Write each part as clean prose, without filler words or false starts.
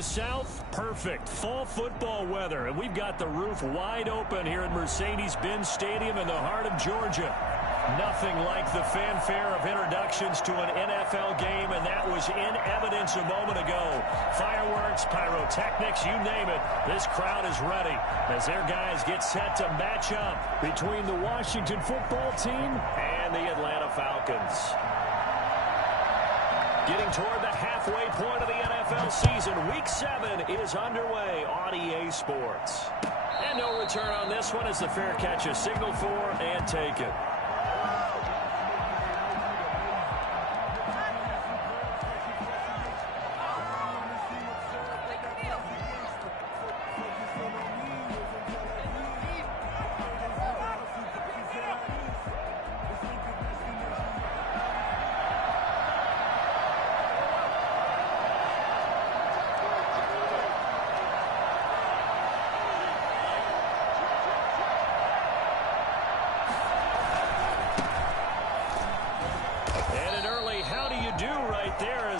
the south, perfect fall football weather. And we've got the roof wide open here at Mercedes-Benz Stadium in the heart of Georgia. Nothing like the fanfare of introductions to an NFL game, and that was in evidence a moment ago. Fireworks, pyrotechnics, you name it. This crowd is ready as their guys get set to match up between the Washington football team and the Atlanta Falcons. Getting toward the halfway point of the NFL season, Week 7 is underway on EA Sports. And no return on this one as the fair catch is signaled for and taken.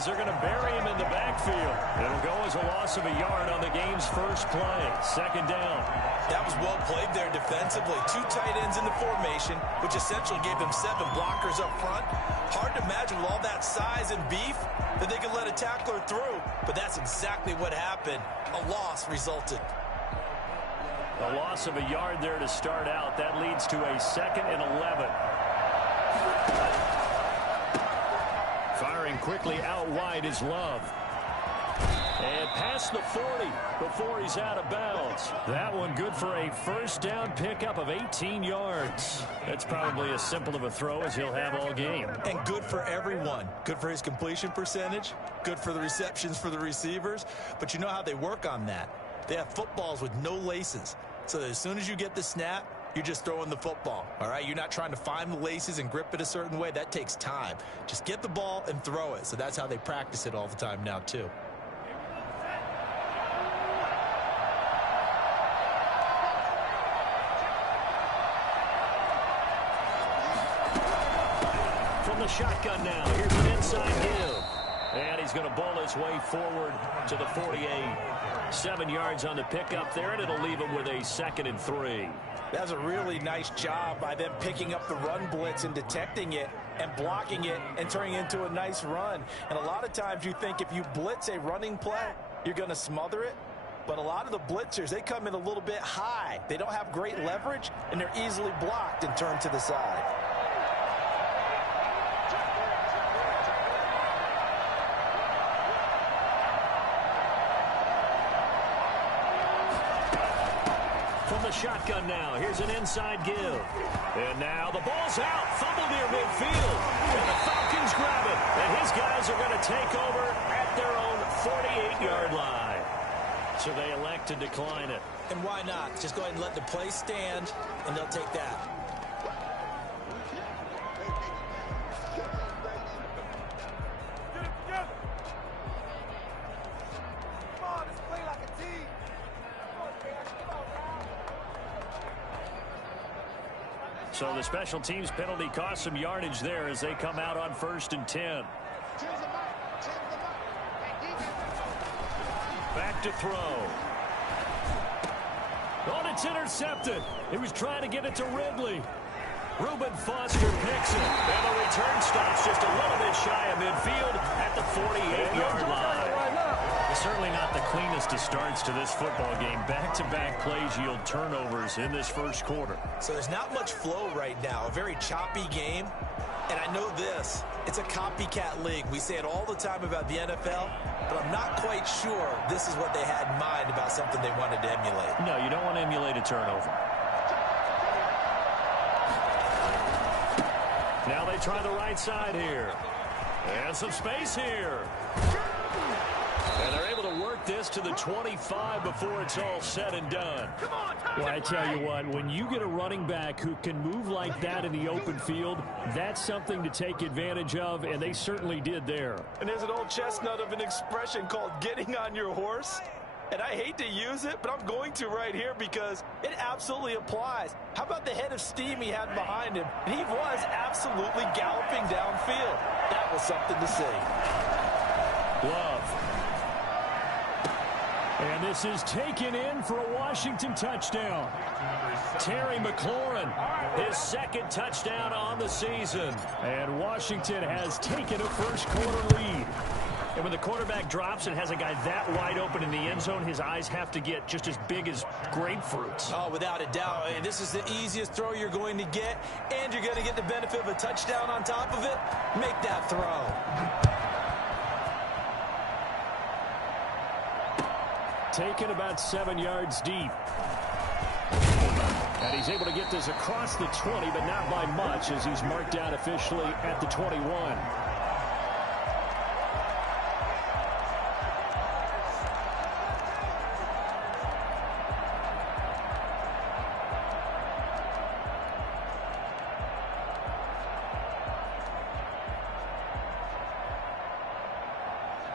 They're going to bury him in the backfield. It'll go as a loss of a yard on the game's first play. Second down. That was well played there defensively. Two tight ends in the formation, which essentially gave them 7 blockers up front. Hard to imagine with all that size and beef that they could let a tackler through. But that's exactly what happened. A loss resulted. A loss of a yard there to start out. That leads to a 2nd and 11. Firing quickly out wide is Love. And past the 40 before he's out of bounds. That one good for a first down pickup of 18 yards. That's probably as simple of a throw as he'll have all game. And good for everyone. Good for his completion percentage. Good for the receptions for the receivers. But you know how they work on that. They have footballs with no laces. So that as soon as you get the snap, you're just throwing the football, all right? You're not trying to find the laces and grip it a certain way. That takes time. Just get the ball and throw it. So that's how they practice it all the time now, too. From the shotgun now, here's an inside give. And he's going to bowl his way forward to the 48. 7 yards on the pickup there, and it'll leave him with a 2nd and 3. That's a really nice job by them picking up the run blitz and detecting it and blocking it and turning it into a nice run. And a lot of times you think if you blitz a running play, you're going to smother it. But a lot of the blitzers, they come in a little bit high. They don't have great leverage, and they're easily blocked and turned to the side. From the shotgun now, here's an inside give. And now the ball's out, fumble near midfield. And the Falcons grab it. And his guys are going to take over at their own 48-yard line. So they elect to decline it. And why not? Just go ahead and let the play stand, and they'll take that. So the special teams penalty cost some yardage there as they come out on 1st and 10. Back to throw. Oh, it's intercepted. He was trying to get it to Ridley. Reuben Foster picks it. And the return stops just a little bit shy of midfield at the 48-yard line. Certainly not the cleanest of starts to this football game. Back-to-back plays yield turnovers in this first quarter. So there's not much flow right now. A very choppy game. And I know this. It's a copycat league. We say it all the time about the NFL, but I'm not quite sure this is what they had in mind about something they wanted to emulate. No, you don't want to emulate a turnover. Now they try the right side here. And some space here. And they're able to work this to the 25 before it's all said and done. Well, I tell you what, when you get a running back who can move like that in the open field, that's something to take advantage of, and they certainly did there. And there's an old chestnut of an expression called getting on your horse. And I hate to use it, but I'm going to right here because it absolutely applies. How about the head of steam he had behind him? And he was absolutely galloping downfield. That was something to see. Love. And this is taken in for a Washington touchdown. Terry McLaurin, his second touchdown on the season. And Washington has taken a first-quarter lead. And when the quarterback drops and has a guy that wide open in the end zone, his eyes have to get just as big as grapefruits. Oh, without a doubt. This is the easiest throw you're going to get, and you're going to get the benefit of a touchdown on top of it. Make that throw. Taken about 7 yards deep. And he's able to get this across the 20, but not by much, as he's marked down officially at the 21.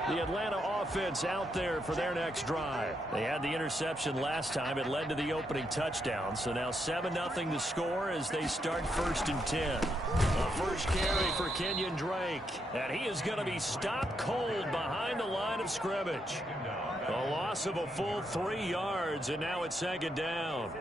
The Atlanta offense out there for their next drive. They had the interception last time. It led to the opening touchdown. So now 7-0 to score as they start 1st and 10. A first carry for Kenyon Drake. And he is going to be stopped cold behind the line of scrimmage. A loss of a full 3 yards, and now it's 2nd down.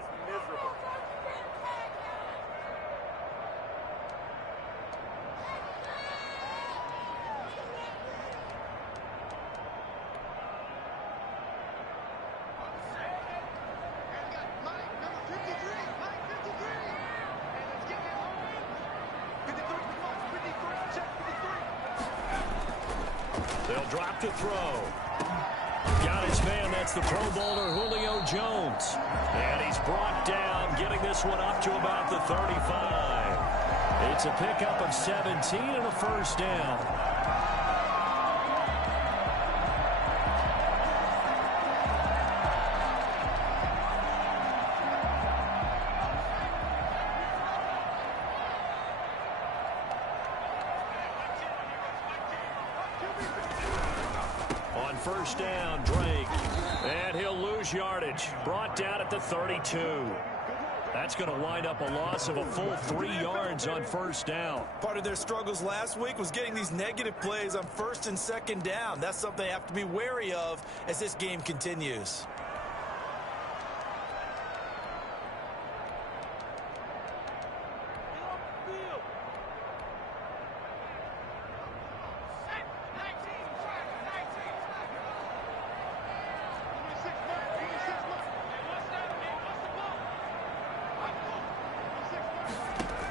They'll drop to throw. Got his man. That's the Pro Bowler, Julio Jones. And he's brought down, getting this one up to about the 35. It's a pickup of 17 and a first down. First down, Drake. And he'll lose yardage. Brought down at the 32. That's going to wind up a loss of a full 3 yards on first down. Part of their struggles last week was getting these negative plays on 1st and 2nd down. That's something they have to be wary of as this game continues.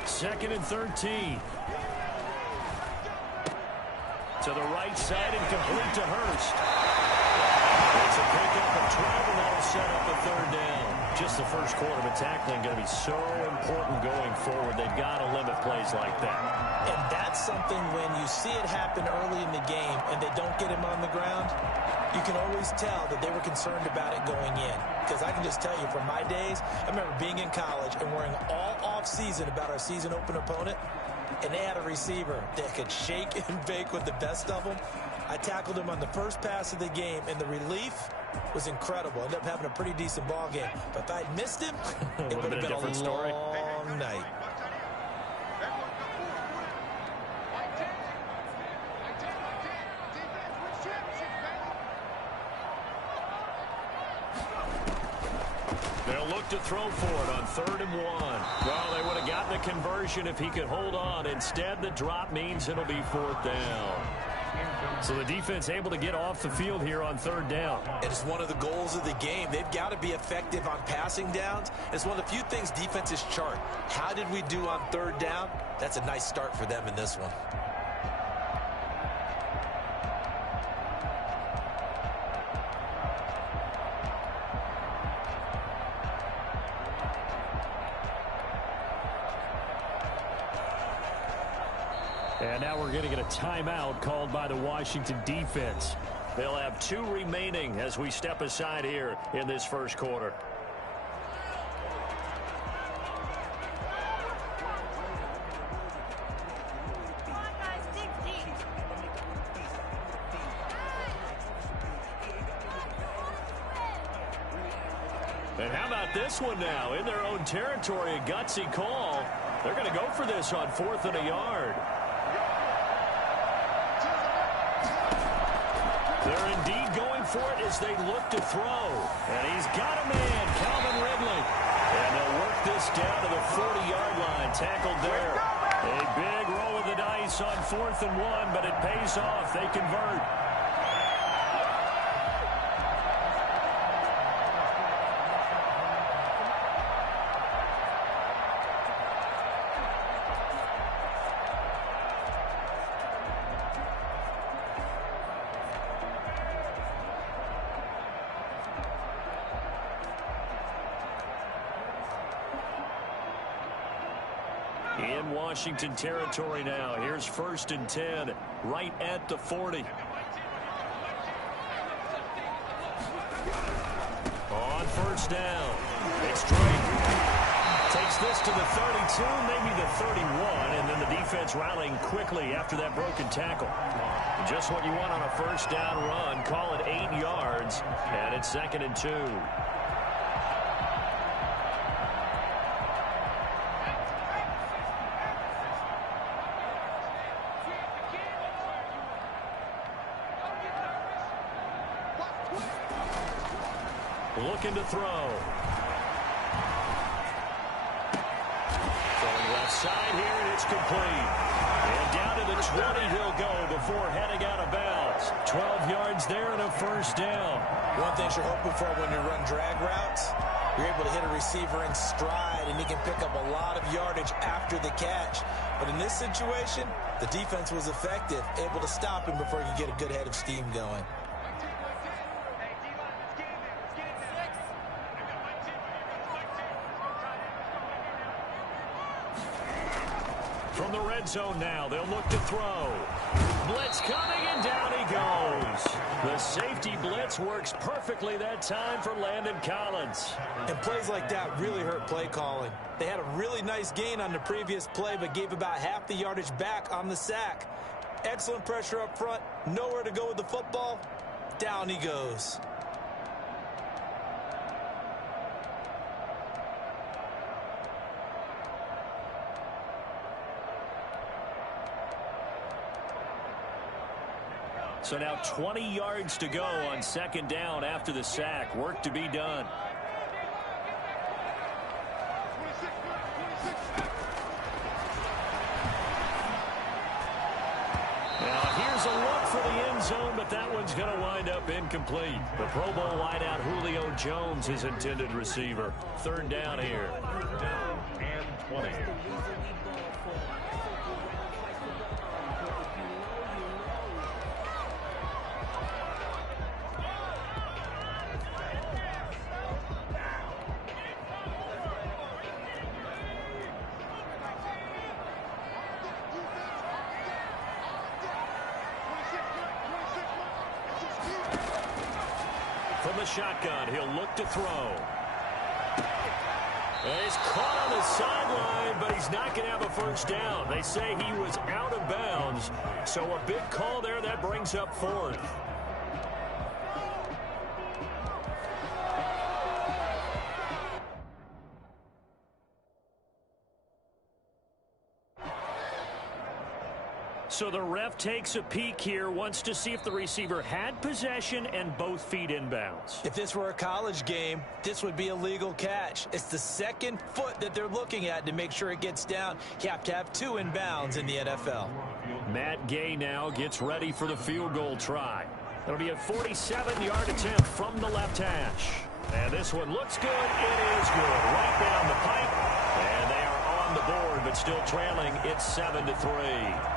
Second and 13. To the right side and complete to Hurst. It's a pickup of 12, and that'll set up a 3rd down. Just the first quarter, but tackling going to be so important going forward. They've got to limit plays like that. And that's something when you see it happen early in the game and they don't get him on the ground, you can always tell that they were concerned about it going in. Because I can just tell you from my days, I remember being in college and worrying all off-season about our season open opponent, and they had a receiver that could shake and bake with the best of them. I tackled him on the first pass of the game, and the relief was incredible. Ended up having a pretty decent ball game. But if I'd missed him, it would have been a different story. long night. They'll look to throw for it on 3rd and 1. Well, they would have gotten a conversion if he could hold on. Instead, the drop means it'll be 4th down. So the defense able to get off the field here on 3rd down. And it's one of the goals of the game. They've got to be effective on passing downs. It's one of the few things defenses chart. How did we do on 3rd down? That's a nice start for them in this one. And now we're going to get a timeout called by the Washington defense. They'll have 2 remaining as we step aside here in this first quarter. And how about this one now? In their own territory, a gutsy call. They're going to go for this on 4th and a yard. They're indeed going going for it as they look to throw. And he's got a man, Calvin Ridley. And they'll work this down to the 40-yard line. Tackled there. A big roll of the dice on 4th and 1, but it pays off. They convert. In Washington territory now. Here's 1st and 10, right at the 40. On 1st down. It's Drake. Takes this to the 32, maybe the 31, and then the defense rallying quickly after that broken tackle. Just what you want on a 1st down run. Call it 8 yards, and it's 2nd and 2. Looking to throw. Throwing left side here, and it's complete. And down to the 20 he'll go before heading out of bounds. 12 yards there and a 1st down. One thing you're hoping for when you run drag routes, you're able to hit a receiver in stride, and he can pick up a lot of yardage after the catch. But in this situation, the defense was effective, able to stop him before he could get a good head of steam going. From the red zone now, they'll look to throw. Blitz coming, and down he goes. The safety blitz works perfectly that time for Landon Collins. And plays like that really hurt play calling. They had a really nice gain on the previous play, but gave about half the yardage back on the sack. Excellent pressure up front, nowhere to go with the football. Down he goes. So now 20 yards to go on 2nd down after the sack. Work to be done. Now here's a look for the end zone, but that one's going to wind up incomplete. The Pro Bowl wideout Julio Jones is intended receiver. 3rd down here. 3rd down and 20. From the shotgun, he'll look to throw. And he's caught on the sideline, but he's not going to have a 1st down. They say he was out of bounds, so a big call there. That brings up 4th. So the ref takes a peek here, wants to see if the receiver had possession and both feet inbounds. If this were a college game, this would be a legal catch. It's the 2nd foot that they're looking at to make sure it gets down. You have to have 2 inbounds in the NFL. Matt Gay now gets ready for the field goal try. It'll be a 47-yard attempt from the left hash. And this one looks good. It is good. Right down the pipe. And they are on the board, but still trailing. It's 7-3.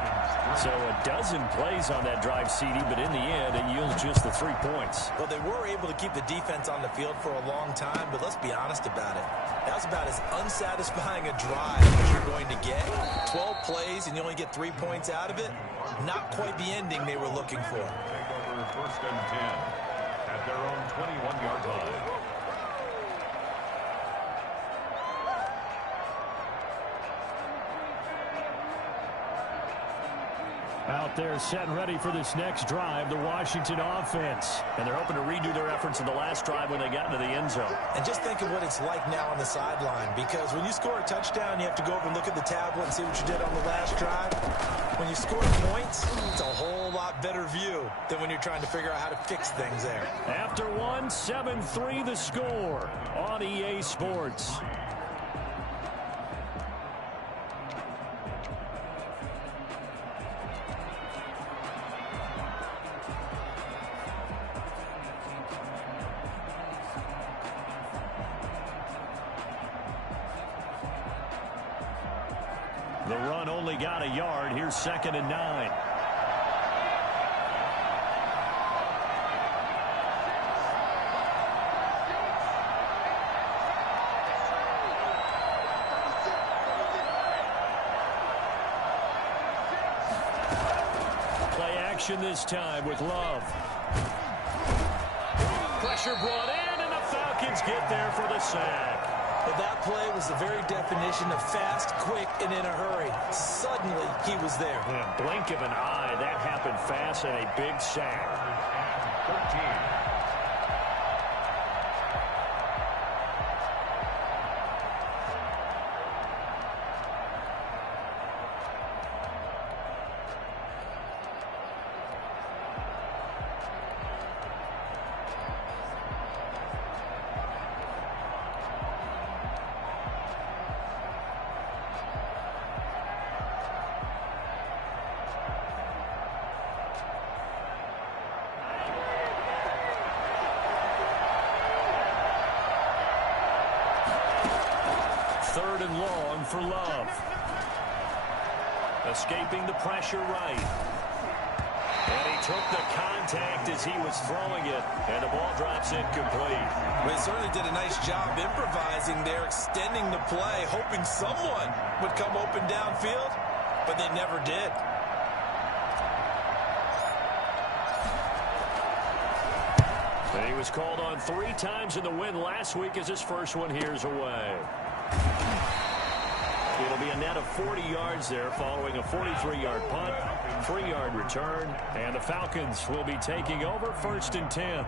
So a dozen plays on that drive, CD, but in the end, it yields just the 3 points. Well, they were able to keep the defense on the field for a long time, but let's be honest about it. That was about as unsatisfying a drive as you're going to get. 12 plays, and you only get 3 points out of it. Not quite the ending they were looking for. Take over 1st and 10 at their own 21-yard line. Out there set and ready for this next drive, the Washington offense. And they're hoping to redo their efforts in the last drive when they got into the end zone. And just think of what it's like now on the sideline, because when you score a touchdown, you have to go over and look at the tablet and see what you did on the last drive. When you score points, it's a whole lot better view than when you're trying to figure out how to fix things there. After one, 7-3 the score on EA Sports. The run only got a yard. Here's 2nd and 9. Play action this time with Love. Pressure brought in, and the Falcons get there for the sack. But that play was the very definition of fast, quick, and in a hurry. Suddenly, he was there. In a blink of an eye, that happened fast, and a big sack. 13. Third and long for Love. Escaping the pressure right. And he took the contact as he was throwing it. And the ball drops incomplete. Well, he certainly did a nice job improvising there, extending the play, hoping someone would come open downfield, but they never did. And he was called on 3 times in the win last week as his first one here's away. It'll be a net of 40 yards there following a 43-yard punt, 3-yard return, and the Falcons will be taking over 1st and 10.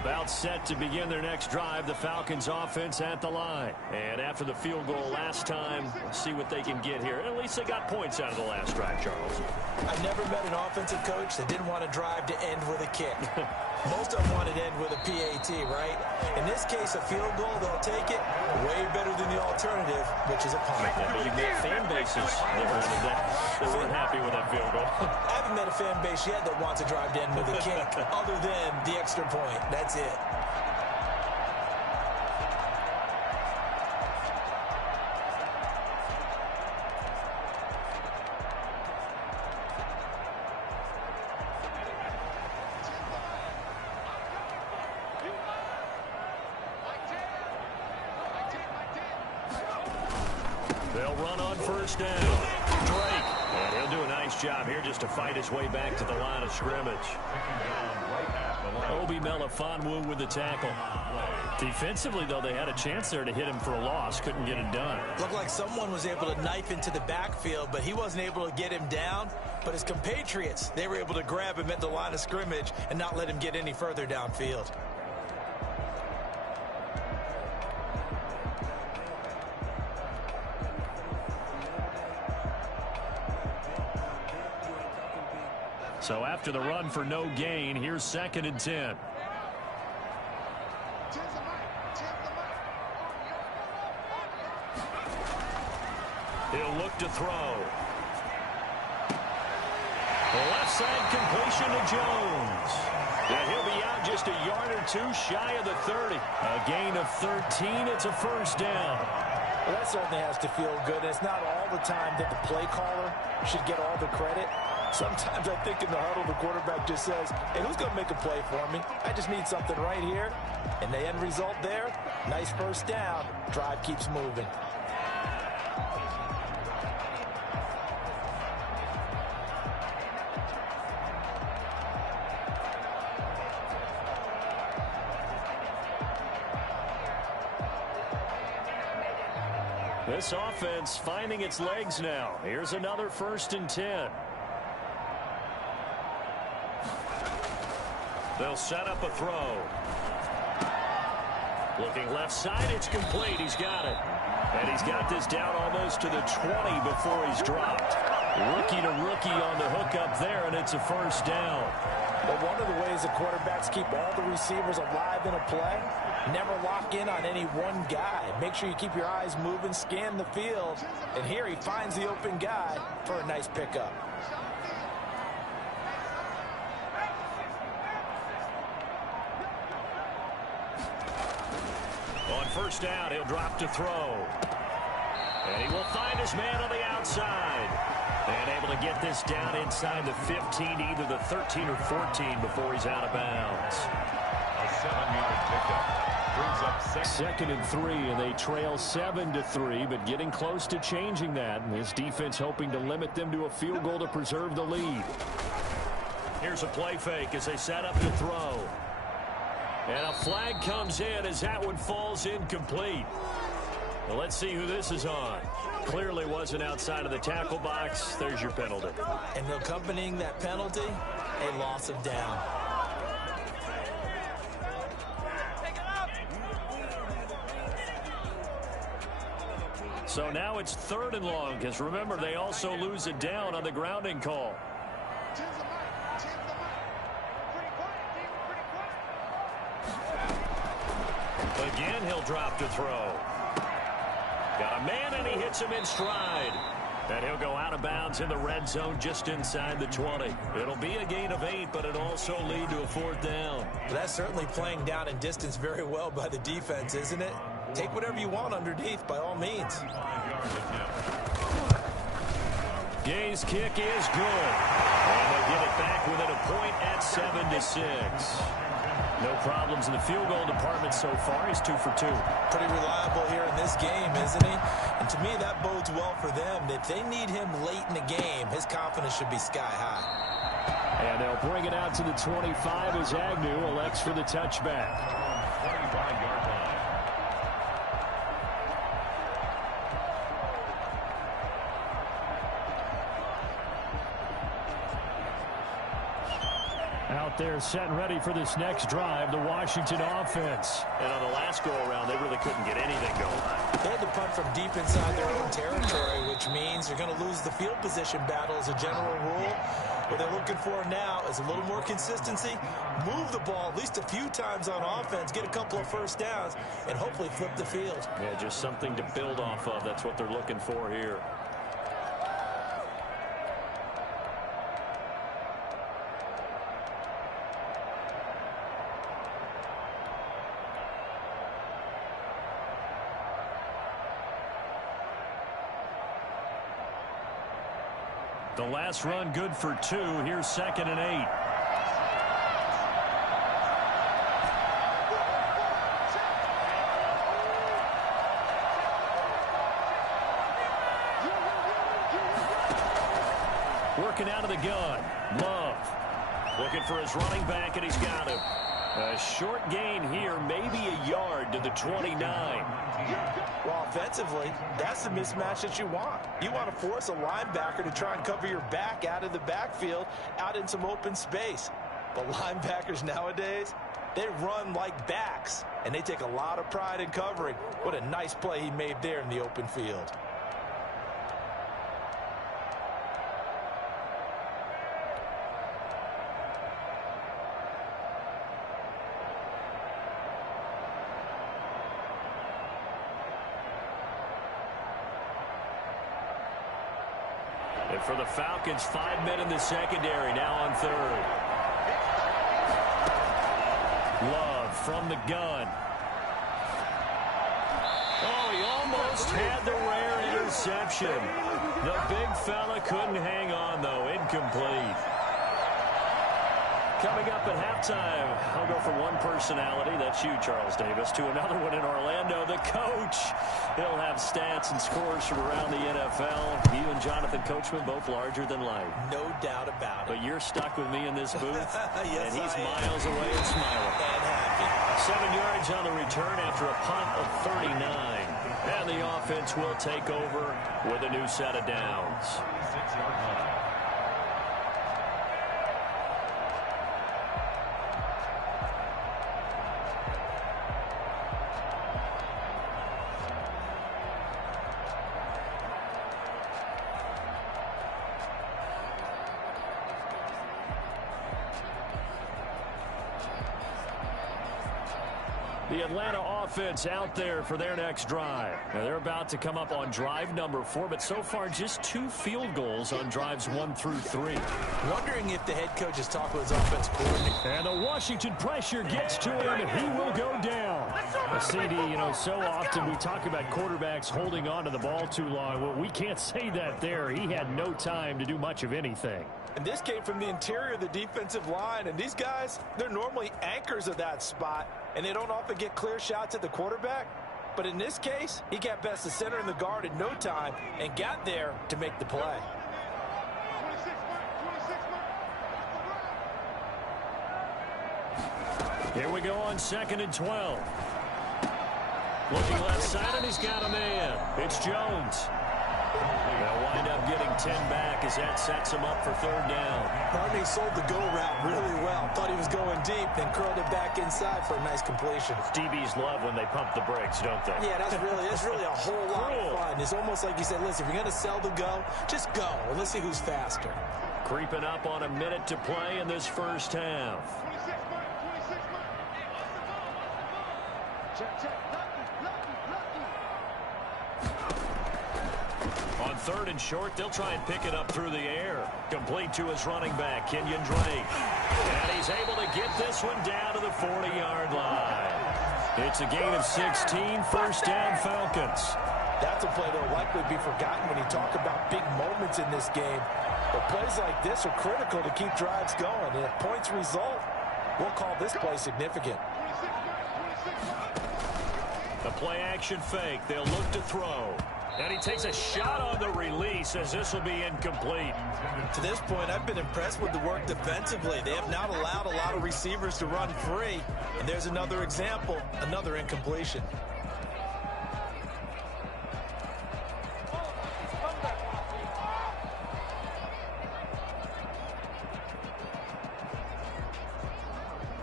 About set to begin their next drive, the Falcons offense at the line. And after the field goal last time, we'll see what they can get here. At least they got points out of the last drive, Charles. I've never met an offensive coach that didn't want to drive to end with a kick. Most of them want to end with a PAT, right? In this case, a field goal, they'll take it way better than the alternative, which is a punt. Yeah, but you get fan bases that weren't happy with that field goal. I haven't met a fan base yet that wants to drive to end with a kick other than the extra point. That's it. They'll run on 1st down. Drake. And he'll do a nice job here just to fight his way back to the line of scrimmage. Obi Melifonwu with the tackle. Defensively, though, they had a chance there to hit him for a loss. Couldn't get it done. Looked like someone was able to knife into the backfield, but he wasn't able to get him down. But his compatriots, they were able to grab him at the line of scrimmage and not let him get any further downfield. So after the run for no gain, here's 2nd and 10. He'll look to throw. Left side completion to Jones. And he'll be out just a yard or 2 shy of the 30. A gain of 13. It's a 1st down. Well, that certainly has to feel good. It's not all the time that the play caller should get all the credit. Sometimes I think in the huddle, the quarterback just says, hey, who's going to make a play for me? I just need something right here. And the end result there, nice 1st down. Drive keeps moving. This offense finding its legs now. Here's another 1st and 10. They'll set up a throw. Looking left side, it's complete. He's got it. And he's got this down almost to the 20 before he's dropped. Rookie to rookie on the hookup there, and it's a 1st down. But one of the ways the quarterbacks keep all the receivers alive in a play, never lock in on any one guy. Make sure you keep your eyes moving, scan the field. And here he finds the open guy for a nice pickup. On 1st down, he'll drop to throw. And he will find his man on the outside. And able to get this down inside the 15, either the 13 or 14 before he's out of bounds. A 7-yard pickup brings up 2nd and 3, and they trail 7-3, but getting close to changing that. And this defense hoping to limit them to a field goal to preserve the lead. Here's a play fake as they set up to throw. And a flag comes in as that one falls incomplete. Well, let's see who this is on. Clearly wasn't outside of the tackle box. There's your penalty. And accompanying that penalty, a loss of down. So now it's 3rd and long, because remember, they also lose it down on the grounding call. Again, he'll drop to throw. Got a man, and he hits him in stride. And he'll go out of bounds in the red zone just inside the 20. It'll be a gain of 8, but it'll also lead to a 4th down. That's certainly playing down in distance very well by the defense, isn't it? Take whatever you want underneath, by all means. Gay's kick is good. And they get it back within a point at 7-6. No problems in the field goal department so far. He's 2 for 2. Pretty reliable here in this game, isn't he? And to me, that bodes well for them. If they need him late in the game, his confidence should be sky high. And they'll bring it out to the 25 as Agnew elects for the touchback. 25-yard line. Out there set and ready for this next drive, the Washington offense. And on the last go-around, they really couldn't get anything going. They had to punt from deep inside their own territory, which means they're going to lose the field position battle as a general rule. What they're looking for now is a little more consistency, move the ball at least a few times on offense, get a couple of 1st downs, and hopefully flip the field. Yeah, just something to build off of. That's what they're looking for here. The last run good for 2. Here's 2nd and 8. Working out of the gun. Love. Looking for his running back, and he's got him. A short gain here, maybe a yard to the 29. Well, offensively, that's the mismatch that you want. You want to force a linebacker to try and cover your back out of the backfield, out in some open space. But linebackers nowadays, they run like backs, and they take a lot of pride in covering. What a nice play he made there in the open field. And for the Falcons, 5 men in the secondary, now on 3rd. Love from the gun. Oh, he almost had the rare interception. The big fella couldn't hang on, though. Incomplete. Coming up at halftime, I'll go from one personality, that's you, Charles Davis, to another one in Orlando, the coach. He'll have stats and scores from around the NFL. You and Jonathan Coachman, both larger than life. No doubt about it. But you're stuck with me in this booth, Yes, and he's I am. miles away and smiling. And happy. 7 yards on the return after a punt of 39. And the offense will take over with a new set of downs. 6-yard line. The Atlanta offense out there for their next drive. Now they're about to come up on drive number 4, but so far just 2 field goals on drives 1 through 3. Wondering if the head coach is talking with his offense coordinator. And the Washington pressure gets to him. He will go down. CD, so often we talk about quarterbacks holding on to the ball too long. Well, we can't say that there. He had no time to do much of anything. And this came from the interior of the defensive line. And these guys, they're normally anchors of that spot. And they don't often get clear shots at the quarterback. But in this case, he got past the center and the guard in no time and got there to make the play. Here we go on 2nd and 12. Looking left side, and he's got a man. It's Jones. They'll wind up getting 10 back as that sets him up for 3rd down. Barney sold the go route really well. Thought he was going deep, then curled it back inside for a nice completion. DBs love when they pump the brakes, don't they? Yeah, that's really a whole lot of fun. It's almost like you said, listen, if you're going to sell the go, just go. And let's see who's faster. Creeping up on a minute to play in this first half. On 3rd and short, they'll try and pick it up through the air. Complete to his running back, Kenyon Drake. And he's able to get this one down to the 40-yard line. It's a gain of 16, 1st down Falcons. That's a play that will likely be forgotten when you talk about big moments in this game. But plays like this are critical to keep drives going. And if points result, we'll call this play significant. The play-action fake. They'll look to throw. And he takes a shot on the release as this will be incomplete. To this point, I've been impressed with the work defensively. They have not allowed a lot of receivers to run free. And there's another example, another incompletion.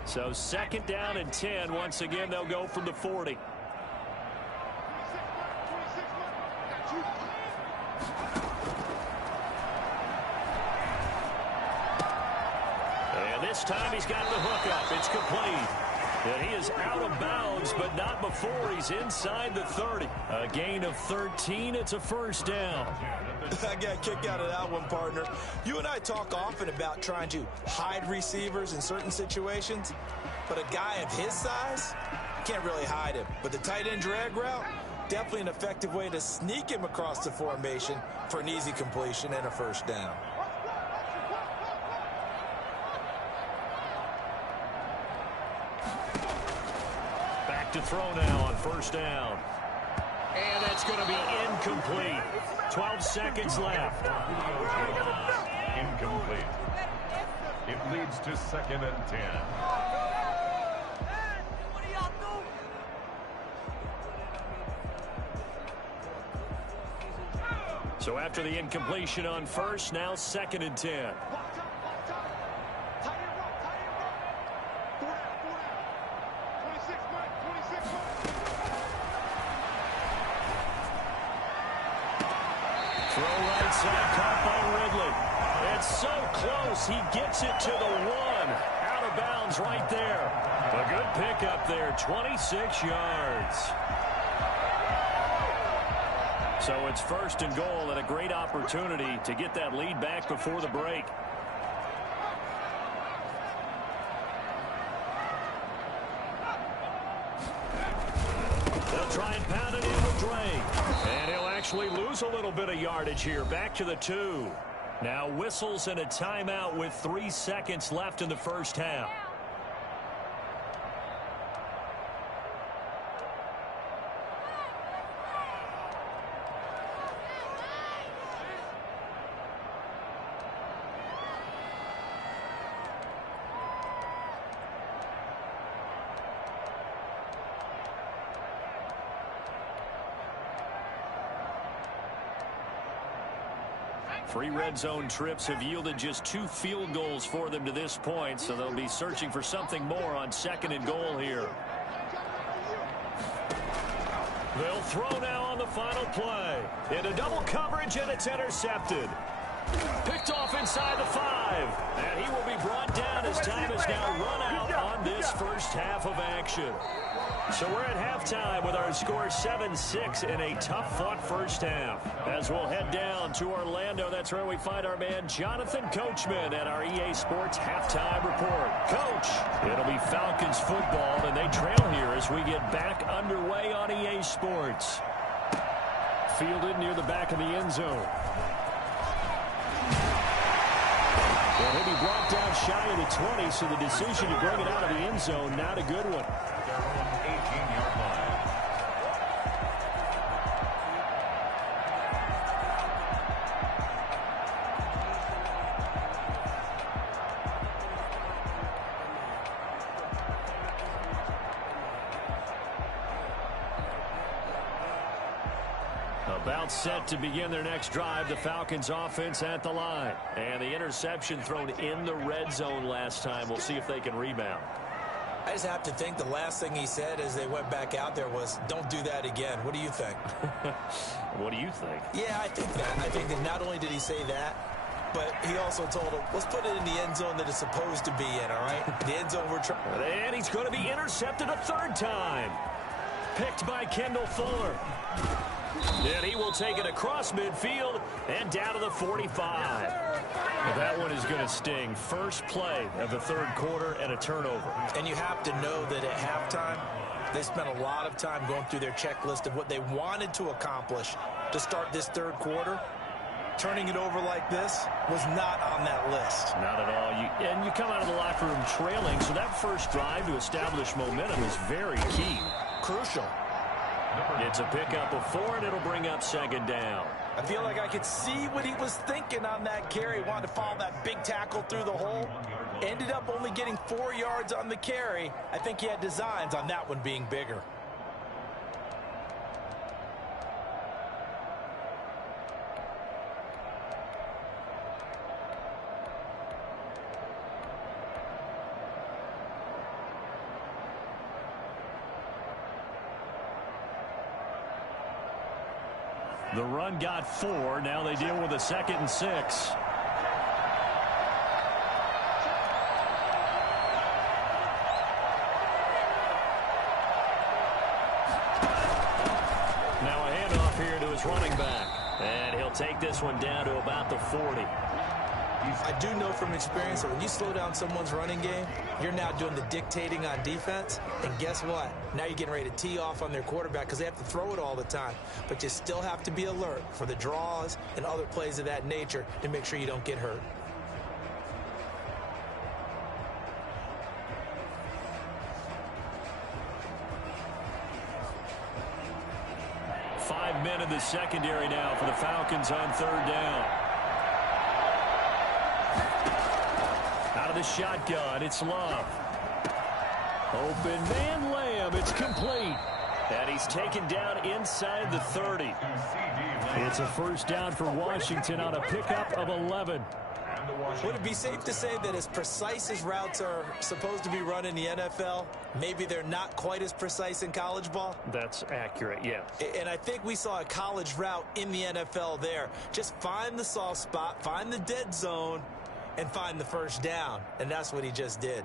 So 2nd down and 10. Once again, they'll go from the 40. And this time he's got the hook up. It's complete. And he is out of bounds, but not before he's inside the 30. A gain of 13. It's a 1st down. I got a kick out of that one, partner. You and I talk often about trying to hide receivers in certain situations, but a guy of his size, can't really hide him. But the tight end drag route, definitely an effective way to sneak him across the formation for an easy completion and a 1st down. Back to throw now on 1st down. And that's going to be incomplete. 12 seconds left. Incomplete. It leads to 2nd and 10. So after the incompletion on 1st, now 2nd and 10. Throw right side, caught by Ridley. It's so close, he gets it to the 1. Out of bounds right there. A good pickup there, 26 yards. So it's 1st and goal and a great opportunity to get that lead back before the break. They'll try and pound it in with Drake. And he'll actually lose a little bit of yardage here. Back to the 2. Now whistles and a timeout with 3 seconds left in the first half. 3 red zone trips have yielded just 2 field goals for them to this point, so they'll be searching for something more on 2nd and goal here. They'll throw now on the final play. Into double coverage, and it's intercepted. Picked off inside the 5. And he will be brought down as time has now run out on this first half of action. So we're at halftime with our score 7-6 in a tough-fought first half. As we'll head down to Orlando, that's where we find our man Jonathan Coachman at our EA Sports Halftime Report. Coach, it'll be Falcons football, and they trail here as we get back underway on EA Sports. Fielded near the back of the end zone. And he'll be brought down shy of the 20, so the decision to bring it out of the end zone, not a good one. Their own 18-yard line. About set to begin their next drive, the Falcons offense at the line. And the interception thrown in the red zone last time. We'll see if they can rebound. I just have to think the last thing he said as they went back out there was, don't do that again. What do you think? What do you think? Yeah, I think that. I think that not only did he say that, but he also told him, let's put it in the end zone that it's supposed to be in, all right? The end zone we're trying. And he's going to be intercepted a 3rd time. Picked by Kendall Fuller. And he will take it across midfield and down to the 45. Well, that one is going to sting. First play of the 3rd quarter and a turnover. And you have to know that at halftime, they spent a lot of time going through their checklist of what they wanted to accomplish to start this 3rd quarter. Turning it over like this was not on that list. Not at all. And you come out of the locker room trailing, so that first drive to establish momentum is very key. Crucial. It's a pickup of 4, and it'll bring up 2nd down. I feel like I could see what he was thinking on that carry. Wanted to follow that big tackle through the hole. Ended up only getting 4 yards on the carry. I think he had designs on that one being bigger. The run got 4. Now they deal with a 2nd and 6. Now a handoff here to his running back. And he'll take this one down to about the 40. I do know from experience that when you slow down someone's running game, you're now doing the dictating on defense. And guess what? Now you're getting ready to tee off on their quarterback because they have to throw it all the time. But you still have to be alert for the draws and other plays of that nature to make sure you don't get hurt. Five men in the secondary now for the Falcons on 3rd down. Out of the shotgun, it's Love. Open man, Lamb, it's complete. And he's taken down inside the 30. It's a 1st down for Washington on a pickup of 11. Would it be safe to say that as precise as routes are supposed to be run in the NFL, maybe they're not quite as precise in college ball? That's accurate, yeah. And I think we saw a college route in the NFL there. Just find the soft spot, find the dead zone, and find the 1st down. And that's what he just did.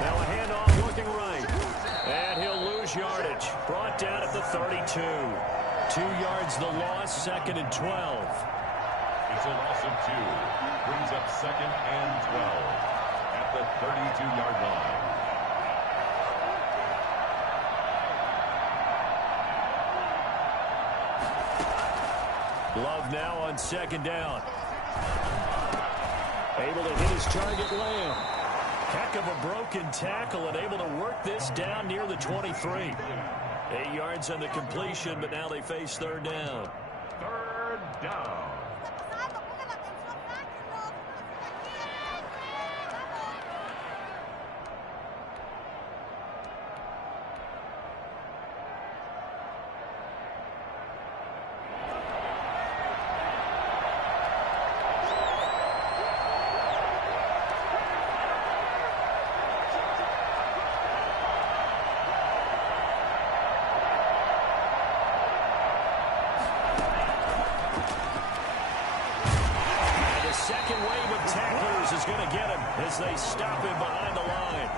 Now a handoff looking right. And he'll lose yardage. Brought down at the 32. 2 yards the loss, 2nd and 12. It's a loss of 2. Brings up 2nd and 12. At the 32-yard line. Love now on 2nd down. Able to hit his target, Lamb. Heck of a broken tackle and able to work this down near the 23. 8 yards on the completion, but now they face 3rd down. 3rd down. as they stop him behind the line.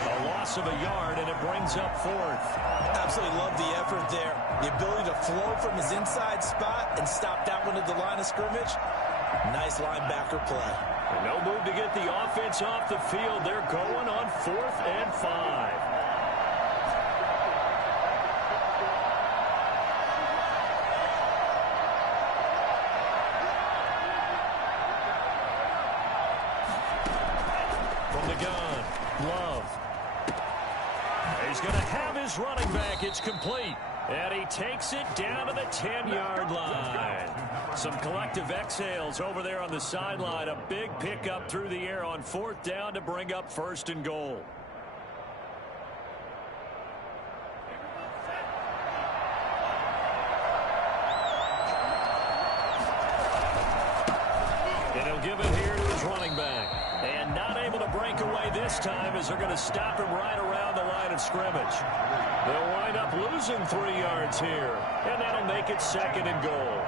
A loss of a yard, and it brings up fourth. Absolutely love the effort there. The ability to flow from his inside spot and stop that one at the line of scrimmage. Nice linebacker play. And no move to get the offense off the field. They're going on 4th and 5. From the gun, Love. He's going to have his running back. It's complete. And he takes it down to the 10-yard line. Some collective exhales over there on the sideline. A big pickup through the air on 4th down to bring up 1st and goal. And he'll give it here to his running back. And not able to break away this time as they're going to stop him right around the line of scrimmage. They'll wind up losing 3 yards here. And that'll make it 2nd and goal.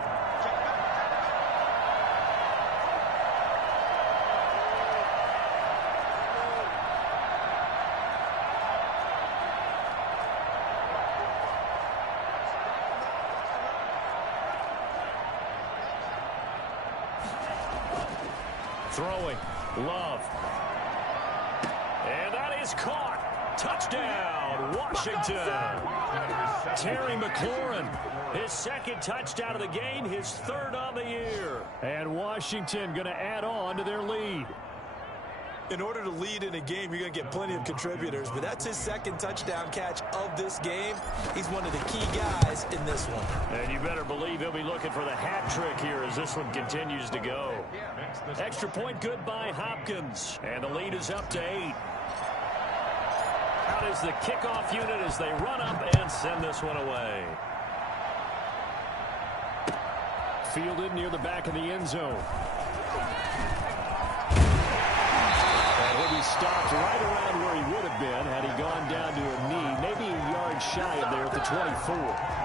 Throwing, Love. And that is caught. Touchdown, Washington. Terry McLaurin, his 2nd touchdown of the game, his 3rd on the year. And Washington going to add on to their lead. In order to lead in a game, you're going to get plenty of contributors, but that's his 2nd touchdown catch of this game. He's one of the key guys in this one. And you better believe he'll be looking for the hat trick here as this one continues to go. Extra point good by Hopkins, and the lead is up to 8. Out is the kickoff unit as they run up and send this one away. Fielded near the back of the end zone. He'll be stopped right around where he would have been had he gone down to a knee, maybe a yard shy of there at the 24.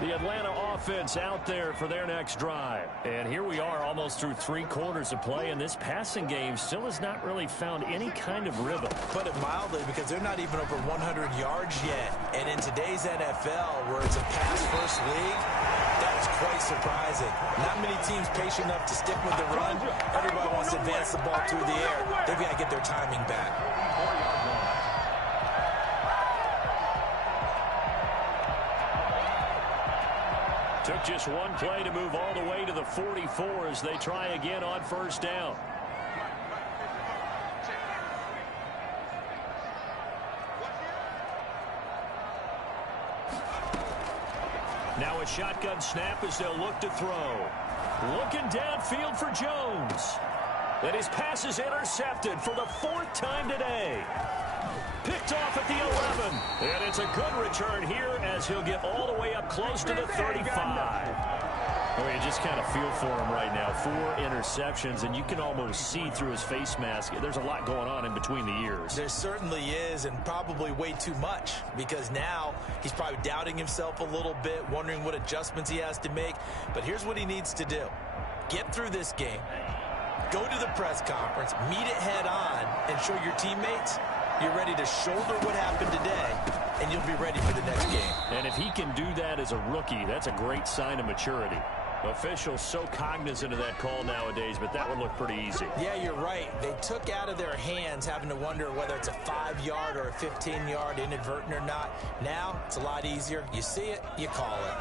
The Atlanta offense out there for their next drive. And here we are almost through 3 quarters of play, and this passing game still has not really found any kind of rhythm. Put it mildly, because they're not even over 100 yards yet. And in today's NFL, where it's a pass-first league, that is quite surprising. Not many teams patient enough to stick with the run. Everybody wants to advance the ball through the air. They've got to get their timing back. Took just one play to move all the way to the 44 as they try again on 1st down. Now a shotgun snap as they'll look to throw. Looking downfield for Jones. And his pass is intercepted for the 4th time today. Picked off at the 11. And it's a good return here as he'll get all the way up close to the 35. Oh, you just kind of feel for him right now. 4 interceptions, and you can almost see through his face mask. There's a lot going on in between the ears. There certainly is, and probably way too much, because now he's probably doubting himself a little bit, wondering what adjustments he has to make. But here's what he needs to do. Get through this game. Go to the press conference, meet it head on, and show your teammates you're ready to shoulder what happened today, and you'll be ready for the next game. And if he can do that as a rookie, that's a great sign of maturity. Officials so cognizant of that call nowadays, but that would look pretty easy. Yeah, you're right. They took out of their hands having to wonder whether it's a 5-yard or a 15-yard inadvertent or not. Now, it's a lot easier. You see it, you call it.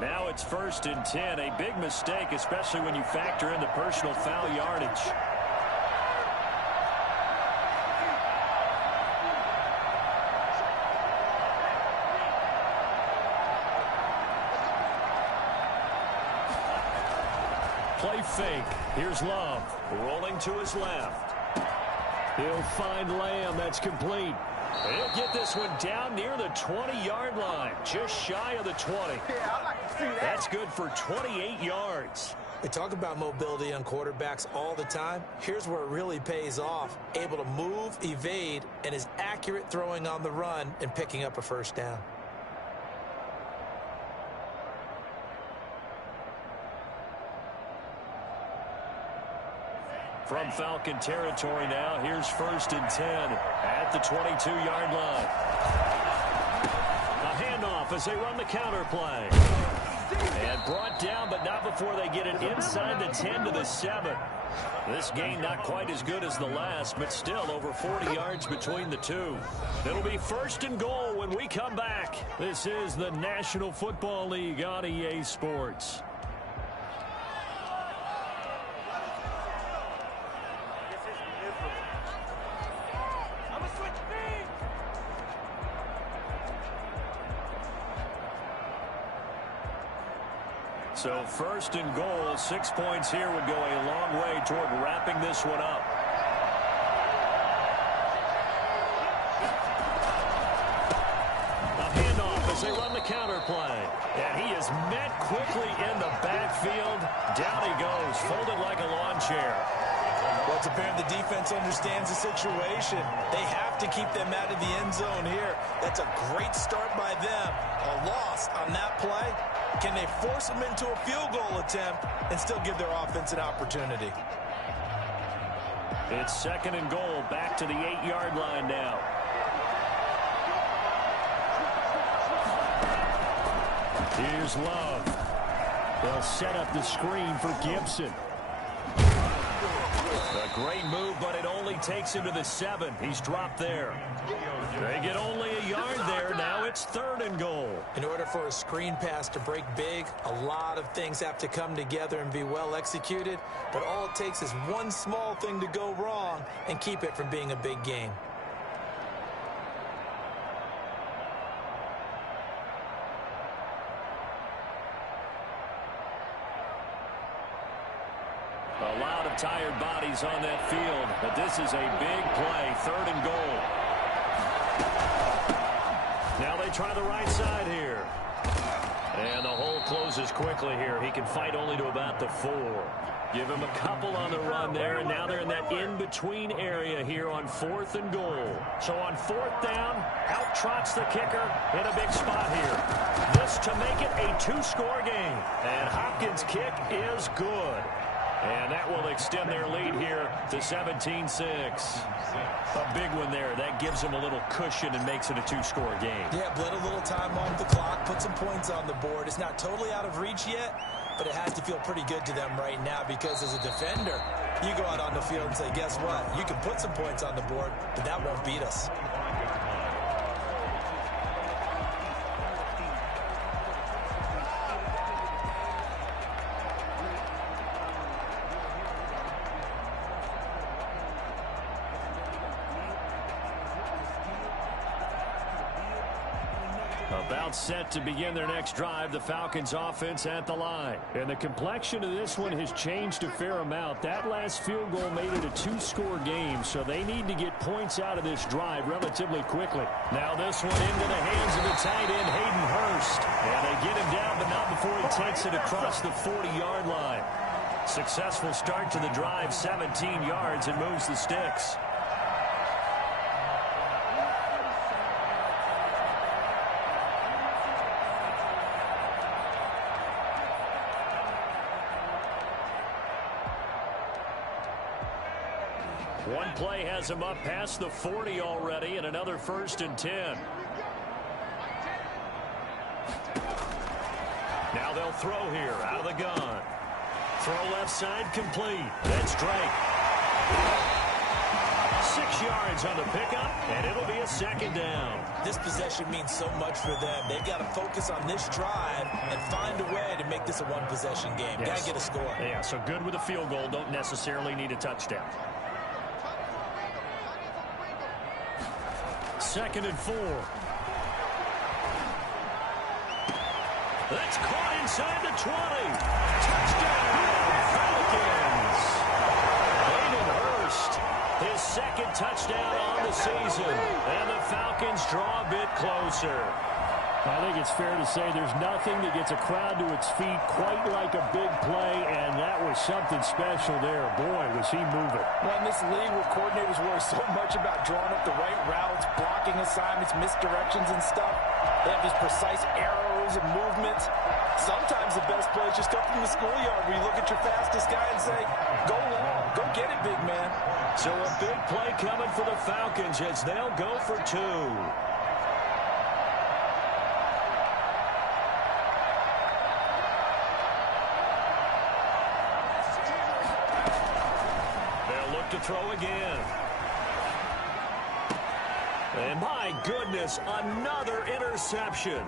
Now it's 1st and 10. A big mistake, especially when you factor in the personal foul yardage. Play fake. Here's Love. Rolling to his left. He'll find Lamb. That's complete. He'll get this one down near the 20-yard line, just shy of the 20. Yeah, I like to see that. That's good for 28 yards. They talk about mobility on quarterbacks all the time. Here's where it really pays off. Able to move, evade, and is accurate throwing on the run and picking up a first down. From Falcon territory now, here's 1st and 10 at the 22-yard line. A handoff as they run the counter play. And brought down, but not before they get it inside the 10 to the 7. This gain not quite as good as the last, but still over 40 yards between the two. It'll be 1st and goal when we come back. This is the National Football League on EA Sports. So 1st and goal, 6 points here would go a long way toward wrapping this one up. A handoff as they run the counter play. And he is met quickly in the backfield. Down he goes, folded like a lawn chair. Well, it's apparent the defense understands the situation. They have to keep them out of the end zone here. That's a great start by them. A loss on that play. Can they force them into a field goal attempt and still give their offense an opportunity? It's 2nd and goal, back to the 8-yard line now. Here's Love. They'll set up the screen for Gibson. A great move, but it only takes him to the 7. He's dropped there. They get only a yard there. Now it's 3rd and goal. In order for a screen pass to break big, a lot of things have to come together and be well executed. But all it takes is one small thing to go wrong and keep it from being a big game. A lot of tired bodies on that field, but this is a big play, 3rd and goal. Now they try the right side here. And the hole closes quickly here. He can fight only to about the 4. Give him a couple on the run there, and now they're in that in-between area here on 4th and goal. So on 4th down, out trots the kicker in a big spot here. This to make it a 2-score game. And Hopkins' kick is good. And that will extend their lead here to 17-6. A big one there. That gives them a little cushion and makes it a 2-score game. Yeah, bled a little time off the clock, put some points on the board. It's not totally out of reach yet, but it has to feel pretty good to them right now because as a defender, you go out on the field and say, guess what? You can put some points on the board, but that won't beat us. About set to begin their next drive, the Falcons offense at the line. And the complexion of this one has changed a fair amount. That last field goal made it a 2-score game, so they need to get points out of this drive relatively quickly. Now this one into the hands of the tight end, Hayden Hurst. And they get him down, but not before he takes it across the 40-yard line. Successful start to the drive, 17 yards, and moves the sticks. One play has him up past the 40 already, and another 1st and 10. Now they'll throw here out of the gun. Throw left side complete. That's Drake. 6 yards on the pickup, and it'll be a 2nd down. This possession means so much for them. They've got to focus on this drive and find a way to make this a one-possession game. Yes. Got to get a score. Yeah, so good with a field goal. Don't necessarily need a touchdown. 2nd and 4. That's caught inside the 20. Touchdown, Falcons. Hayden Hurst, his 2nd touchdown on the season. And the Falcons draw a bit closer. I think it's fair to say there's nothing that gets a crowd to its feet quite like a big play, and that was something special there. Boy, was he moving. Well, in this league where coordinators worry so much about drawing up the right routes, blocking assignments, misdirections and stuff, they have these precise arrows and movements. Sometimes the best plays just come from the schoolyard where you look at your fastest guy and say, go long, go get it, big man. So a big play coming for the Falcons as they'll go for 2. To throw again. And my goodness, another interception.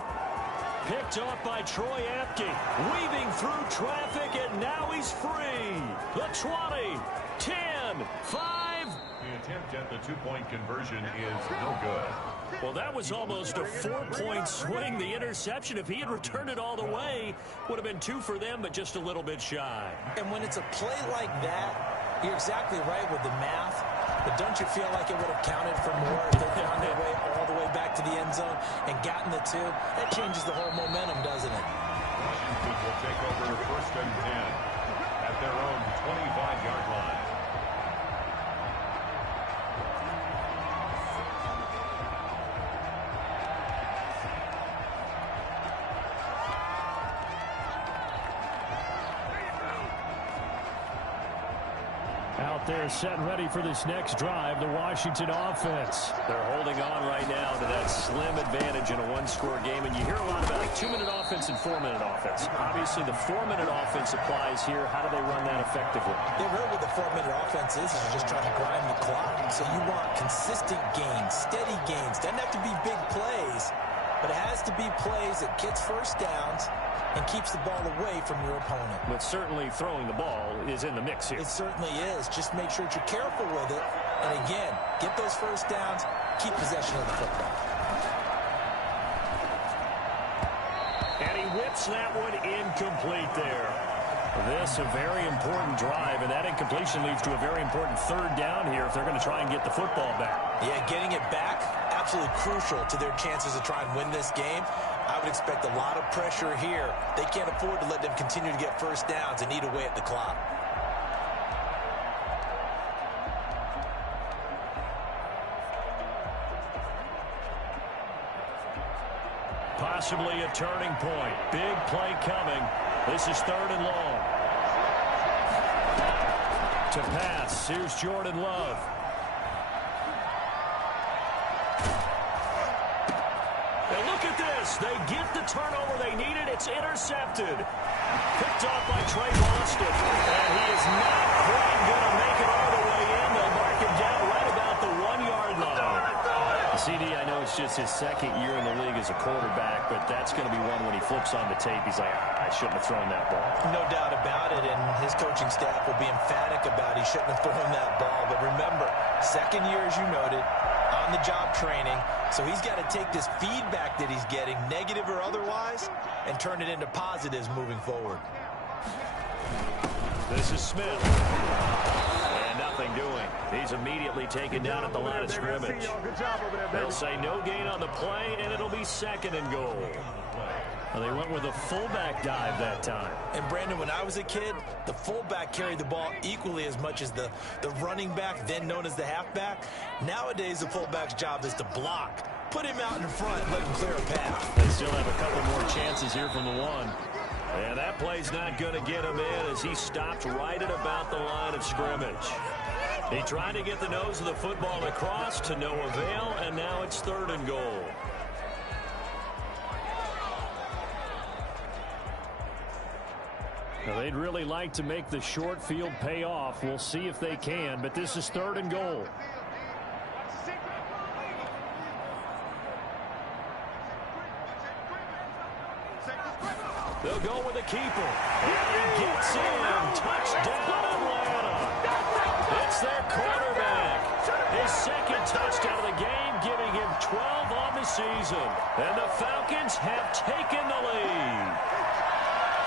Picked off by Troy Apke, weaving through traffic, and now he's free. The 20, 10, 5. The attempt at the two-point conversion is no good. Well, that was almost a 4-point swing. The interception, if he had returned it all the way, would have been 2 for them, but just a little bit shy. And when it's a play like that, you're exactly right with the math, but don't you feel like it would have counted for more if they found their way all the way back to the end zone and gotten the 2? That changes the whole momentum, doesn't it? Washington will take over 1st and 10 at their own 25-yard line. Out there set and ready for this next drive, the Washington offense. They're holding on right now to that slim advantage in a one-score game, and you hear a lot about 2-minute offense and 4-minute offense. Obviously, the 4-minute offense applies here. How do they run that effectively? Yeah, really what the 4-minute offense is just trying to grind the clock. So you want consistent gains, steady gains. Doesn't have to be big plays, but it has to be plays that gets first downs and keeps the ball away from your opponent. But certainly throwing the ball is in the mix here. It certainly is. Just make sure that you're careful with it. And again, get those first downs, keep possession of the football. And he whips that one incomplete there. This a very important drive, and that incompletion leads to a very important 3rd down here if they're going to try and get the football back. Yeah, getting it back, absolutely crucial to their chances to try and win this game. I would expect a lot of pressure here. They can't afford to let them continue to get first downs and eat away at the clock. Possibly a turning point. Big play coming. This is 3rd and long. To pass, here's Jordan Love. And look at this. They get the turnover they needed. It's intercepted. Picked off by Trey Boston. And he is not quite going to make it all the way in. They'll mark him down right about the 1-yard line. CD, I know it's just his 2nd year in the league as a quarterback, but that's going to be one when he flips on the tape. He's like, I shouldn't have thrown that ball. No doubt about it, and his coaching staff will be emphatic about he shouldn't have thrown that ball. But remember, 2nd year, as you noted, on-the-job training. So he's got to take this feedback that he's getting, negative or otherwise, and turn it into positives moving forward. This is Smith. And nothing doing. He's immediately taken down at the line of scrimmage. They'll say no gain on the play, and it'll be 2nd and goal. Well, they went with a fullback dive that time. And, Brandon, when I was a kid, the fullback carried the ball equally as much as the running back, then known as the halfback. Nowadays, the fullback's job is to block. Put him out in front and let him clear a path. They still have a couple more chances here from the 1. And that play's not going to get him in as he stopped right at about the line of scrimmage. He tried to get the nose of the football across to no avail, and now it's 3rd and goal. Now, they'd really like to make the short field pay off. We'll see if they can, but this is 3rd and goal. They'll go with the keeper. And he gets in. Touchdown, Atlanta. It's their quarterback. His 2nd touchdown of the game, giving him 12 on the season. And the Falcons have taken the lead.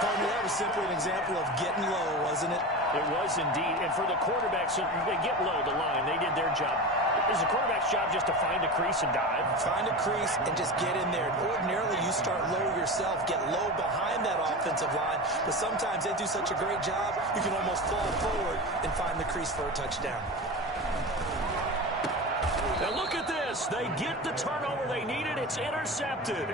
That was simply an example of getting low, wasn't it? It was indeed. And for the quarterbacks, so they get low the line. They did their job. is the quarterback's job just to find a crease and dive? Find a crease and just get in there. Ordinarily, you start low yourself, get low behind that offensive line, but sometimes they do such a great job, you can almost fall forward and find the crease for a touchdown. Now look at this. They get the turnover they needed. It's intercepted.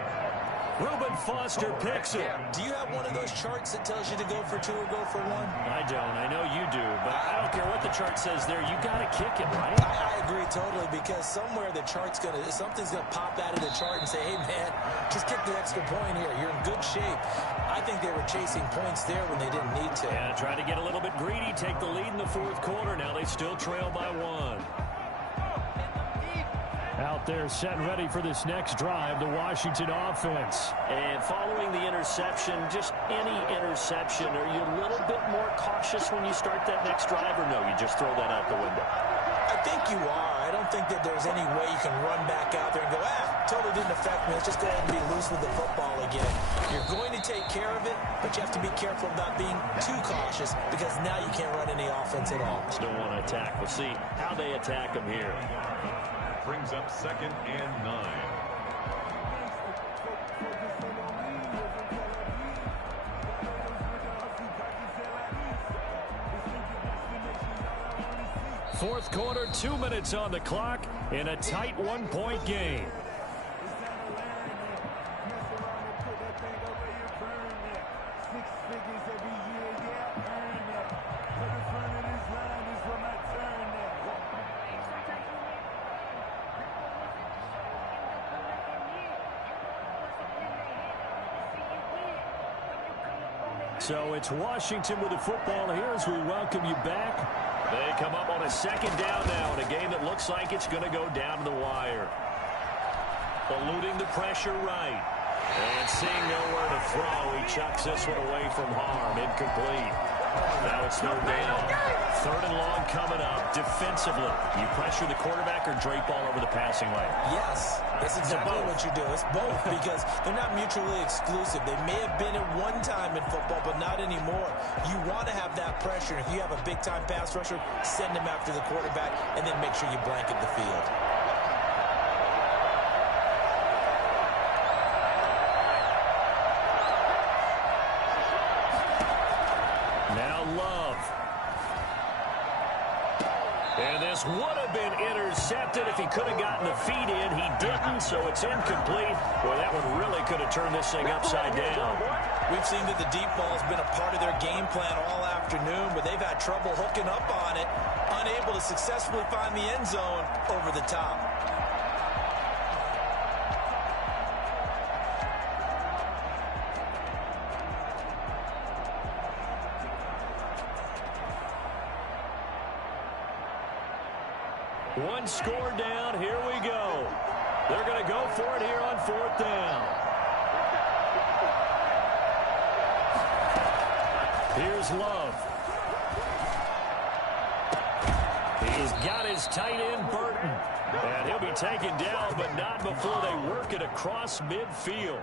Reuben Foster picks it. Do you have one of those charts that tells you to go for 2 or go for 1? I don't. I know you do, but I don't care what the chart says there. You got to kick it, right? I agree totally, because somewhere the chart's something's gonna pop out of the chart and say, hey man, just kick the extra point here. You're in good shape. I think they were chasing points there when they didn't need to. Yeah, trying to get a little bit greedy, take the lead in the fourth quarter. Now they still trail by 1. Out there set and ready for this next drive, the Washington offense. And following the interception, just any interception, are you a little bit more cautious when you start that next drive, or no, you just throw that out the window? I think you are. I don't think that there's any way you can run back out there and go, totally didn't affect me. Let's just go ahead and be loose with the football again. You're going to take care of it, but you have to be careful about being too cautious, because now you can't run any offense at all. Still want to attack. We'll see how they attack them here. Brings up 2nd and 9. Fourth quarter, 2 minutes on the clock in a tight 1-point game. So it's Washington with the football here as we welcome you back. They come up on a 2nd down now in a game that looks like it's going to go down to the wire. Eluding the pressure right. And seeing nowhere to throw, he chucks this one away from harm. Incomplete. Now it's 3rd down. 3rd and long coming up. Defensively, you pressure the quarterback or drape all over the passing lane? Yes, that's exactly what you do. It's both, because they're not mutually exclusive. They may have been at one time in football, but not anymore. You want to have that pressure. If you have a big-time pass rusher, send him after the quarterback, and then make sure you blanket the field. Now Love. And this would have been intercepted if he could have gotten the feet in. He didn't, so it's incomplete. Boy, that one really could have turned this thing upside down. We've seen that the deep ball has been a part of their game plan all afternoon, but they've had trouble hooking up on it, unable to successfully find the end zone over the top. One score down. Here we go. They're going to go for it here on 4th down. Here's Love. He's got his tight end, Burton. And he'll be taken down, but not before they work it across midfield.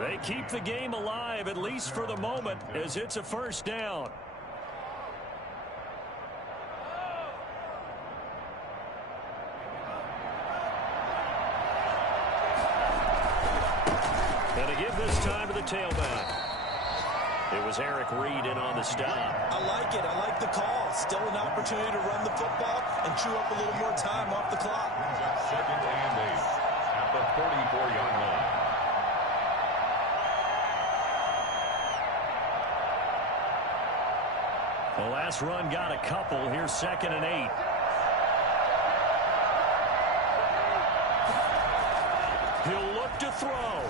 They keep the game alive, at least for the moment, as it's a 1st down. And to give this time to the tailback. It was Eric Reed in on the stop. I like it. I like the call. Still an opportunity to run the football and chew up a little more time off the clock. 2nd and 8 at the 44-yard line. The last run got a couple. Here's 2nd and 8. He'll look to throw.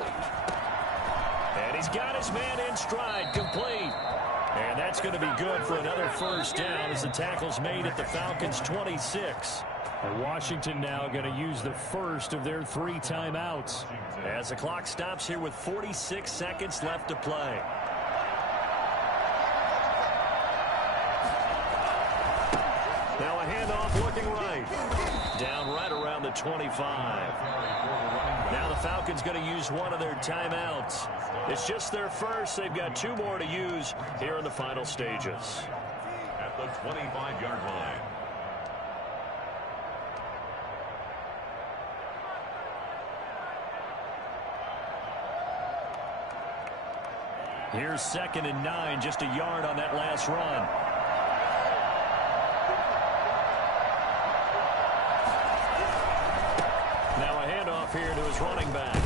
And he's got his man in stride, complete. And that's going to be good for another 1st down as the tackle's made at the Falcons' 26. And Washington now going to use the first of their 3 timeouts. As the clock stops here with 46 seconds left to play. Now a handoff looking right. Down right around the 25. Now the Falcons going to use one of their timeouts. It's just their first. They've got 2 more to use here in the final stages. At the 25-yard line. Here's 2nd and 9, just a yard on that last run. Now a handoff here to his running back.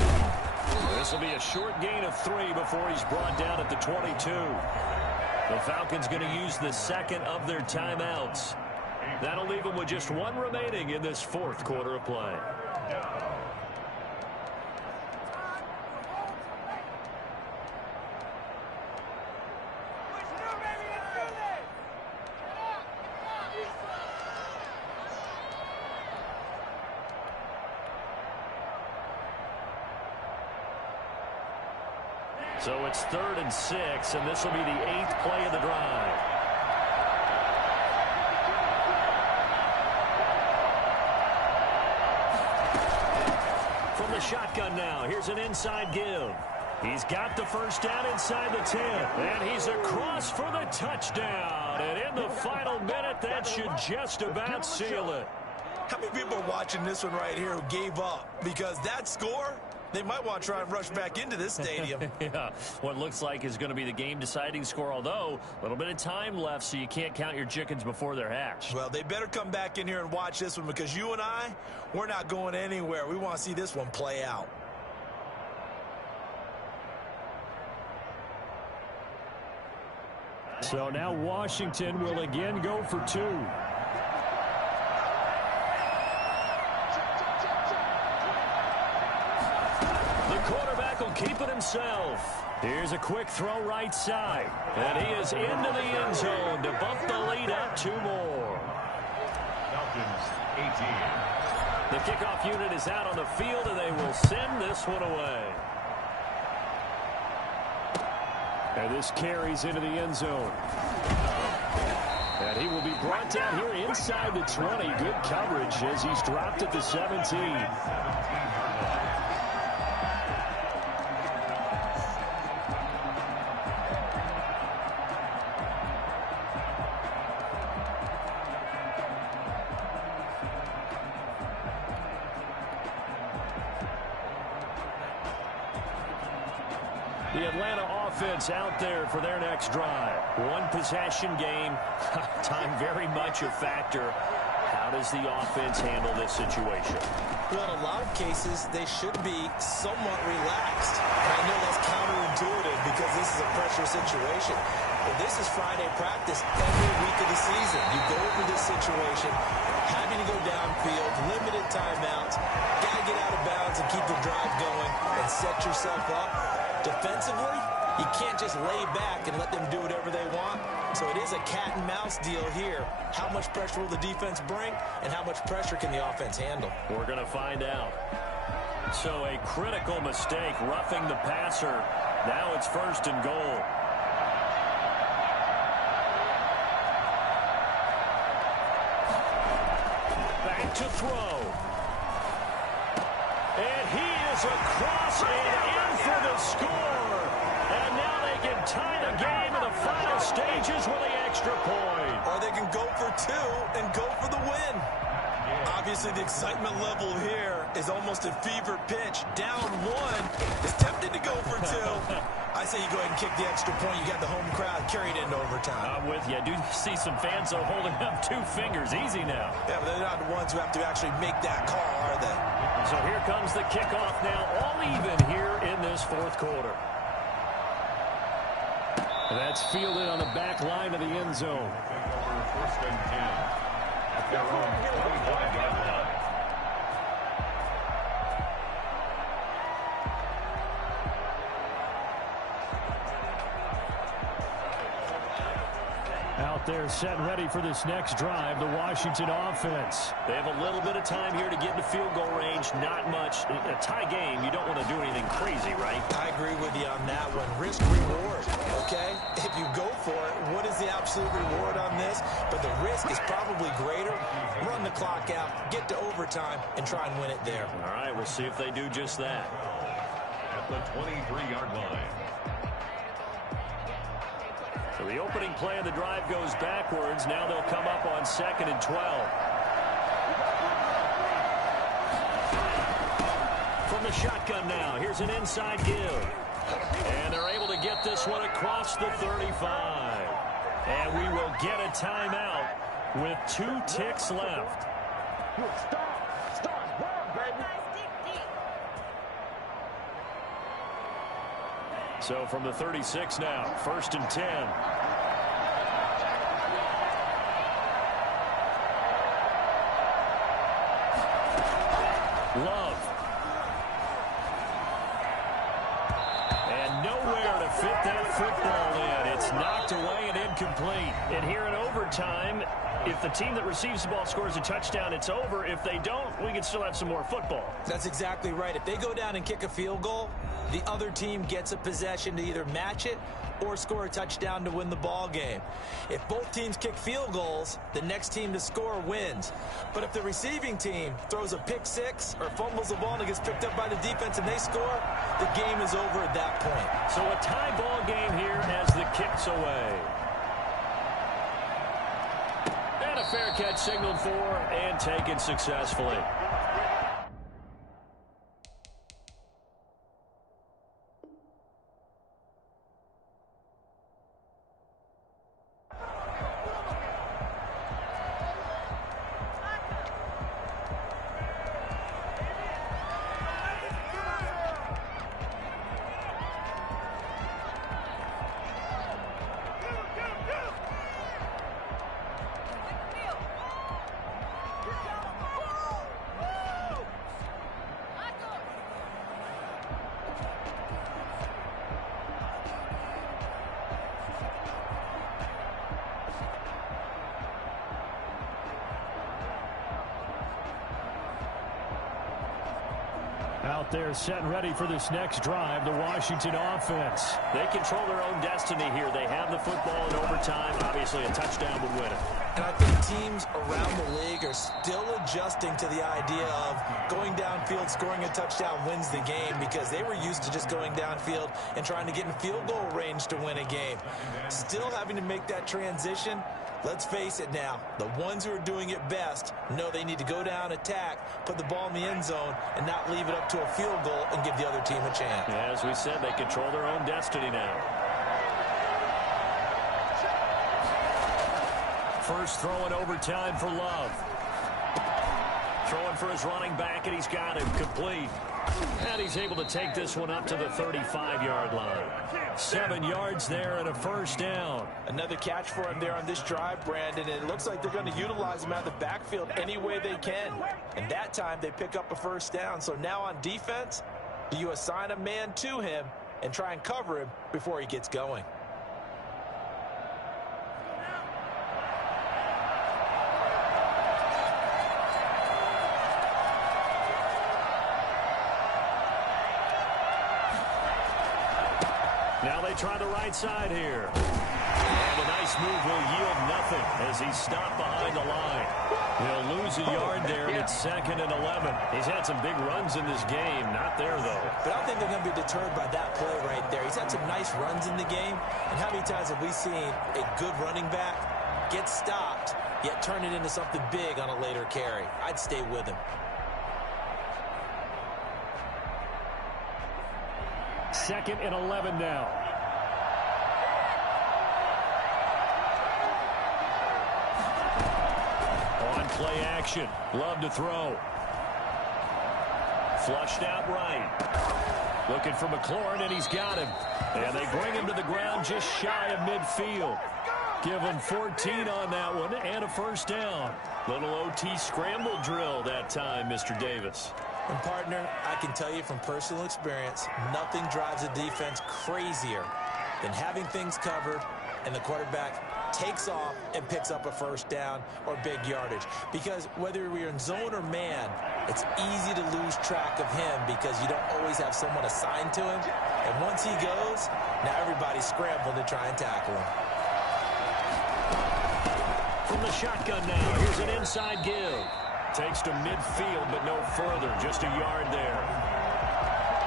This will be a short gain of 3 before he's brought down at the 22. The Falcons going to use the 2nd of their timeouts. That'll leave them with just 1 remaining in this 4th quarter of play. So it's 3rd and 6, and this will be the 8th play of the drive. From the shotgun now, here's an inside give. He's got the first down inside the 10, and he's across for the touchdown. And in the final minute, that should just about seal it. How many people are watching this one right here who gave up? Because that score, they might want to try and rush back into this stadium. Yeah, what looks like is going to be the game-deciding score, although a little bit of time left, so you can't count your chickens before they're hatched. Well, they better come back in here and watch this one, because you and I, we're not going anywhere. We want to see this one play out. So now Washington will again go for 2. Quarterback will keep it himself. Here's a quick throw right side. And he is into the end zone to bump the lead up 2 more. Falcons 18. The kickoff unit is out on the field, and they will send this one away. And this carries into the end zone. And he will be brought down here inside the 20. Good coverage as he's dropped at the 17. The Atlanta offense out there for their next drive. 1 possession game. Time very much a factor. How does the offense handle this situation? Well, in a lot of cases, they should be somewhat relaxed. And I know that's counterintuitive because this is a pressure situation. But this is Friday practice every week of the season. You go over this situation, having to go downfield, limited timeouts, got to get out of bounds and keep the drive going and set yourself up. Defensively, you can't just lay back and let them do whatever they want. So it is a cat and mouse deal here. How much pressure will the defense bring, and how much pressure can the offense handle? We're going to find out. So a critical mistake, roughing the passer. Now it's 1st and goal. Back to throw. And he is across and in for the score. And now they can tie the game in the final stages with the extra point. Or they can go for 2 and go for the win. Obviously, the excitement level here is almost at fever pitch. Down 1 is tempted to go for 2. I say you go ahead and kick the extra point. You got the home crowd carried into overtime. I'm with you. I do see some fans though holding up 2 fingers. Easy now. Yeah, but they're not the ones who have to actually make that call, are they? So here comes the kickoff now, all even here in this 4th quarter. That's fielded on the back line of the end zone. Over 1st and 10 at their own 25-yard line. Out there set and ready for this next drive, the Washington offense. They have a little bit of time here to get into field goal range. Not much. A tie game, you don't want to do anything crazy, right? I agree with you on that one. Risk reward, okay? If you go for it, what is the absolute reward on this? But the risk is probably greater. Run the clock out, get to overtime, and try and win it there. All right, we'll see if they do just that. At the 23-yard line. So the opening play of the drive goes backwards. Now they'll come up on 2nd and 12. From the shotgun now, here's an inside give. And they're able to get this one across the 35. And we will get a timeout with 2 ticks left. So from the 36 now, 1st and 10. Love. And nowhere to fit that football in. It's knocked away and incomplete. And here in overtime, if the team that receives the ball scores a touchdown, it's over. If they don't, we can still have some more football. That's exactly right. If they go down and kick a field goal, the other team gets a possession to either match it or score a touchdown to win the ball game. If both teams kick field goals, the next team to score wins. But if the receiving team throws a pick six or fumbles the ball and it gets picked up by the defense and they score, the game is over at that point. So a tie ball game here as the kick's away. And a fair catch signaled for and taken successfully. Out there set and ready for this next drive, the Washington offense. They control their own destiny here. They have the football in overtime. Obviously, a touchdown would win it. And I think teams around the league are still adjusting to the idea of going downfield, scoring a touchdown wins the game, because they were used to just going downfield and trying to get in field goal range to win a game. Still having to make that transition. Let's face it now, the ones who are doing it best know they need to go down, attack, put the ball in the end zone, and not leave it up to a field goal and give the other team a chance. Yeah, as we said, they control their own destiny now. First throw in overtime for Love. Throwing for his running back, and he's got him complete. And he's able to take this one up to the 35-yard line. 7 yards there and a first down. Another catch for him there on this drive, Brandon. And it looks like they're going to utilize him out of the backfield any way they can. And that time they pick up a first down. So now on defense, do you assign a man to him and try and cover him before he gets going? Now they try the right side here. And a nice move will yield nothing as he's stopped behind the line. They'll lose a yard there, and it's 2nd and 11. He's had some big runs in this game. Not there, though. But I don't think they're going to be deterred by that play right there. He's had some nice runs in the game. And how many times have we seen a good running back get stopped, yet turn it into something big on a later carry? I'd stay with him. 2nd and 11 now. On play action. Love to throw. Flushed out right. Looking for McLaurin, and he's got him. And they bring him to the ground just shy of midfield. Give him 14 on that one and a first down. Little OT scramble drill that time, Mr. Davis. And, partner, I can tell you from personal experience, nothing drives a defense crazier than having things covered and the quarterback takes off and picks up a first down or big yardage. Because whether we're in zone or man, it's easy to lose track of him because you don't always have someone assigned to him. And once he goes, now everybody's scrambling to try and tackle him. From the shotgun now, here's an inside give. Takes to midfield, but no further. Just a yard there.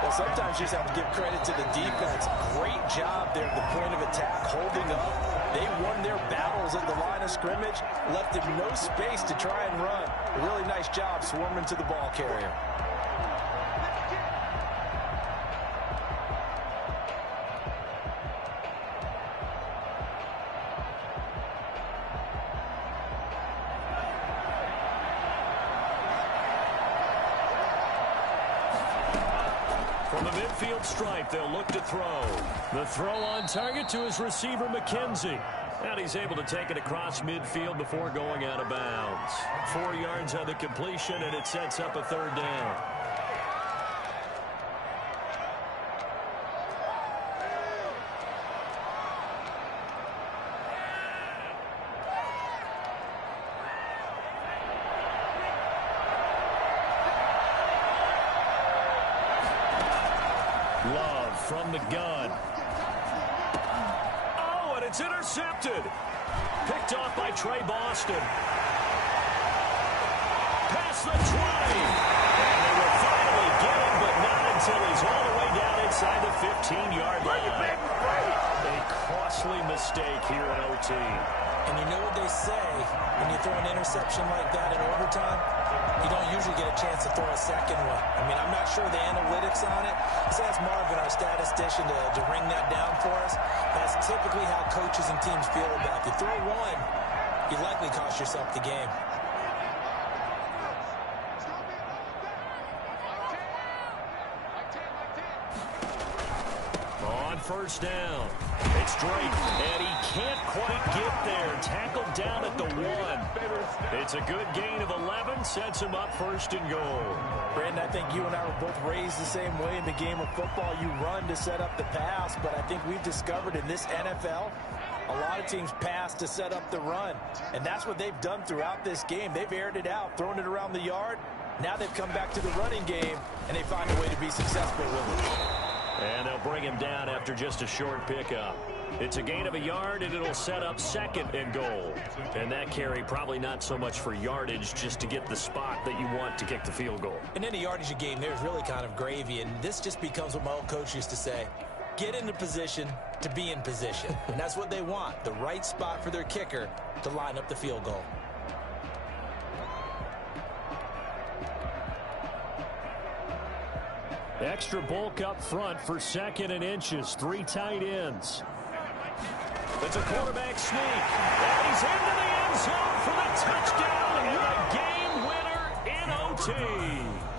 Well, sometimes you just have to give credit to the defense. Great job there at the point of attack, holding up. They won their battles at the line of scrimmage, left him no space to try and run. A really nice job swarming to the ball carrier. From the midfield stripe, they'll look to throw. The throw on target to his receiver, McKenzie. And he's able to take it across midfield before going out of bounds. 4 yards on the completion, and it sets up a third down. Love from the gun. Oh, and it's intercepted. Picked off by Trey Boston. Past the 20. And they will finally get him, but not until he's all the way down inside the 15-yard line. A costly mistake here in OT. And you know what they say when you throw an interception like that in overtime? You don't usually get a chance to throw a second one. I mean, I'm not sure the analytics on it. Let's ask Marvin, our statistician, to ring that down for us. That's typically how coaches and teams feel about it. You throw one, you likely cost yourself the game. On first down, it's Drake, and he can't quite get there. Tackled down at the 1. It's a good gain of 11, sets him up first and goal. Brandon, I think you and I were both raised the same way in the game of football. You run to set up the pass, but I think we've discovered in this NFL, a lot of teams pass to set up the run, and that's what they've done throughout this game. They've aired it out, thrown it around the yard. Now they've come back to the running game, and they find a way to be successful with it. And they'll bring him down after just a short pickup. It's a gain of a yard, and it'll set up second and goal. And that carry probably not so much for yardage, just to get the spot that you want to kick the field goal. And in a yardage game, there's really kind of gravy, and this just becomes what my old coach used to say. Get into position to be in position. And that's what they want, the right spot for their kicker to line up the field goal. Extra bulk up front for 2nd and inches. 3 tight ends. It's a quarterback sneak. And he's into the end zone for the touchdown and a game winner in OT.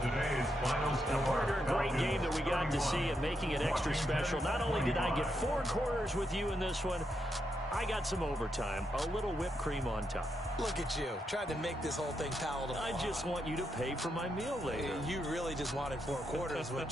Today's final score. Partner, a great game that we got to see and making it extra special. Not only did I get 4 quarters with you in this one, I got some overtime. A little whipped cream on top. Look at you, trying to make this whole thing palatable. I just want you to pay for my meal later. You really just wanted 4 quarters, which